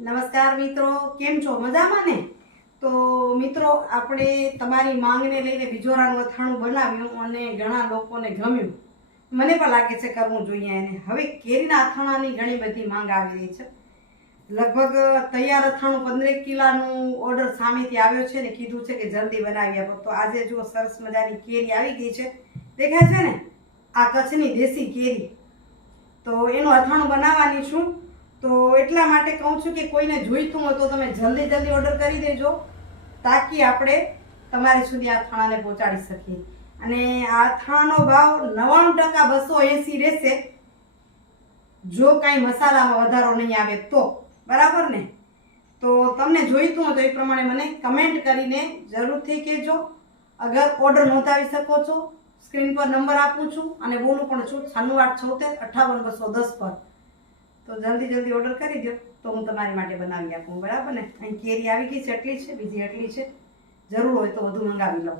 નમસ્કાર મિત્રો, કેમ છો? મજામાં ને? તો મિત્રો, આપણે તમારી માંગને લઈને બિજોરાનું અથાણું બનાવ્યું અને ઘણા લોકોને ગમ્યું. મને પણ લાગે છે કરવું જોઈએ એને. હવે કેરીના અથાણાની ઘણી બધી માંગ આવી રહી છે. લગભગ તૈયાર અથાણું 15 કિલોનું ઓર્ડર સામેથી આવ્યો છે ને કીધું છે કે જલ્દી બનાવી આપો. તો આજે જો સરસ મજાની કેરી આવી ગઈ છે, દેખાય છે ને? આ કચ્છની દેશી કેરી. તો એનું અથાણું બનાવવાની છું. તો એટલા માટે કહું છું કે કોઈને જોઈતું હોય તો તમે જલ્દી ઓર્ડર કરી દેજો, તાકી આપણે તમારી સુધી આ અથાણાને પહોંચાડી શકીએ. અને આ અથાણાનો ભાવ 99% 280 રહેશે, જો કાંઈ મસાલામાં વધારો નહીં આવે તો. બરાબર ને? તો તમને જોઈતું હોય તો એ પ્રમાણે મને કમેન્ટ કરીને જરૂરથી કહેજો. અગર ઓર્ડર નોંધાવી શકો છો, સ્ક્રીન પર નંબર આપું છું અને બોલું પણ છું 9876 58 210 પર. તો જલ્દી ઓર્ડર કરી દો તો હું તમારી માટે બનાવી આપું. બરાબર ને? અહીં કેરી આવી ગઈ છે, એટલી છે, બીજી એટલી છે. જરૂર હોય તો વધુ મંગાવી લો.